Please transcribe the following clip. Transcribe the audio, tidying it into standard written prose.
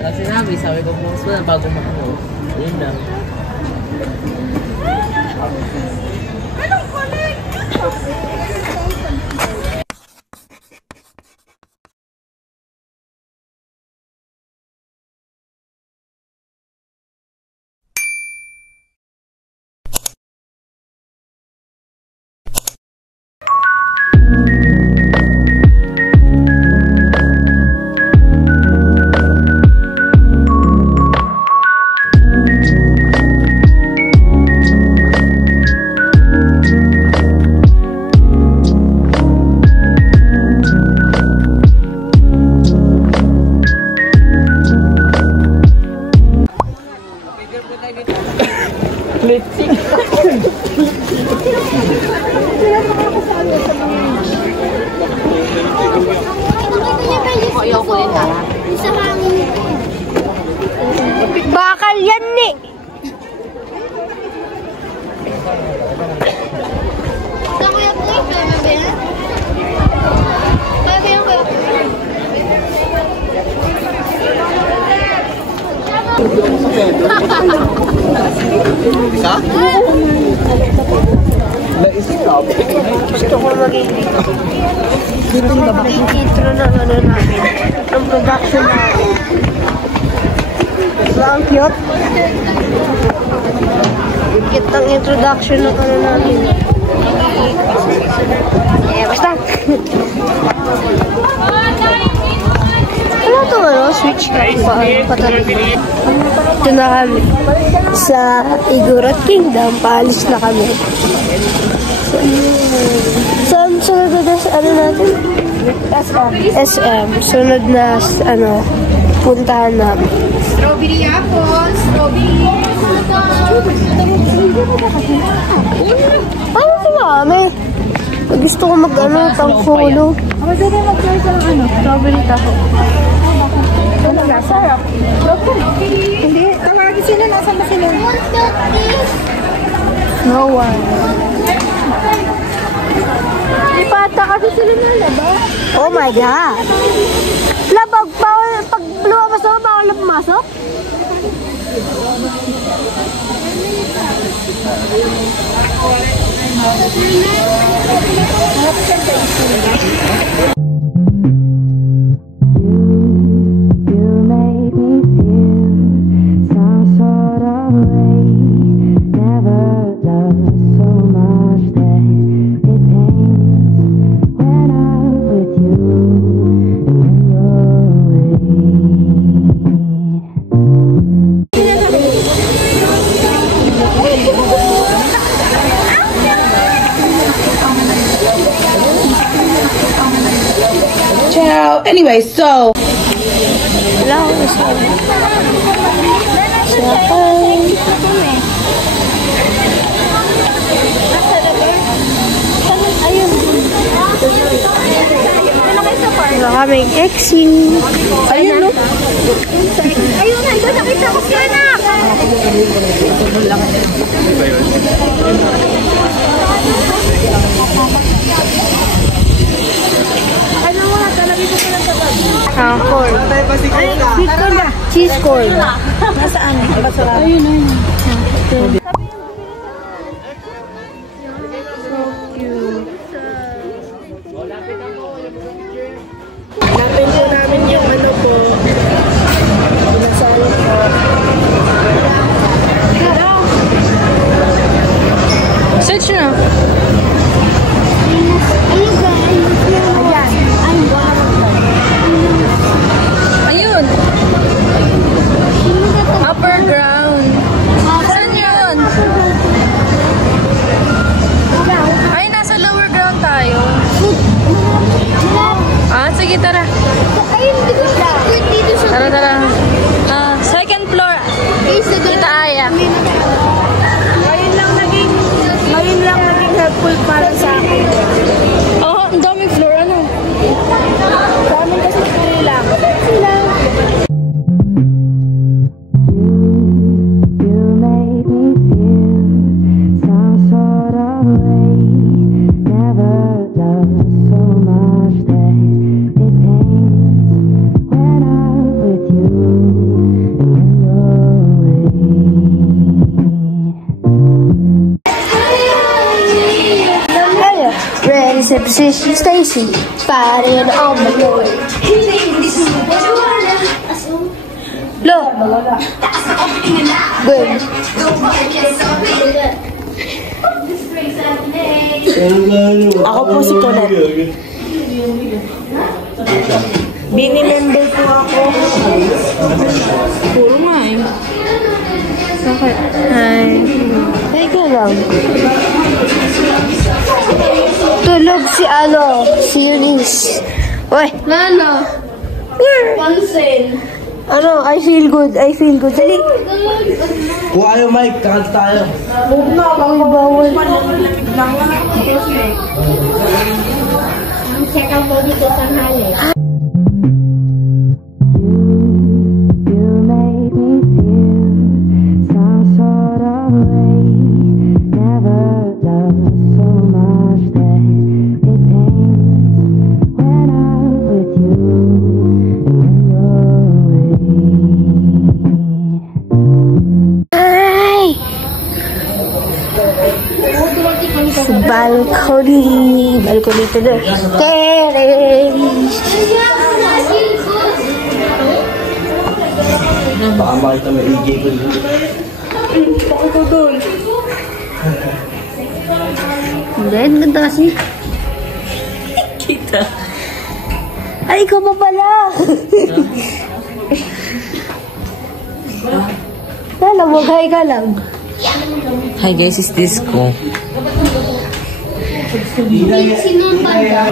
Sinabi, sabi ko post mo na bago makano. Yun lang. Anong kulit? Bakal yan eh. Gusto ko maging intro ng ano namin, ng production namin. Diba ang cute? Cute ang introduction ng ano namin. Eh, basta. Ano ito ano? Switch ka patabi. Ito na kami. Sa Igurat Kingdom, paalis na kami. Saan sunod na ano natin? SM. Sunod na ano, puntahan namin. Strawberry apples, strawberry. Ano ito kami? Gusto ko mag-ano, tang-follow. Ako pwede mag-try ka ng ano, strawberry taho. Ano nga, sarap. Hindi, tawagin sila, nasa ba sila? No one. Ipata kasi sila na labas. Oh my God! Labag, bawal, pag lumabas ako, bawal na pumasok? Anyway, so kaming exing. Ayun, no? Ayun, nandun nakita ko sila na. Ano nga, talabi ko sila sa bag. Corn. Sweet corn ba? Cheese corn. Nasaan? Ayun, ayun. Hanapin po namin yung ano po. Pinasal po. Search na. Ayun. Upper ground. Saan yun? Si Stacy. Party on the floor. Lo. Good. Ako po si Colette. Bini-member po ako. Puro nga eh. Okay. Hi. Ay, ka lang. Tulog si si Eunice. Uy. Lalo. Pansin. I feel good. Dali. Kung ayaw, Mike, kakanta tayo. Uy, bawal. Ang check out po dito sa hali. Balcony to the terrace. Baka makita may EJ ko. Ako doon. Hindi, ganda kasi. Kita. Ay, ikaw pa pala. Kala mo, hi ka lang. Hi guys, is Disco. Sino ang banda?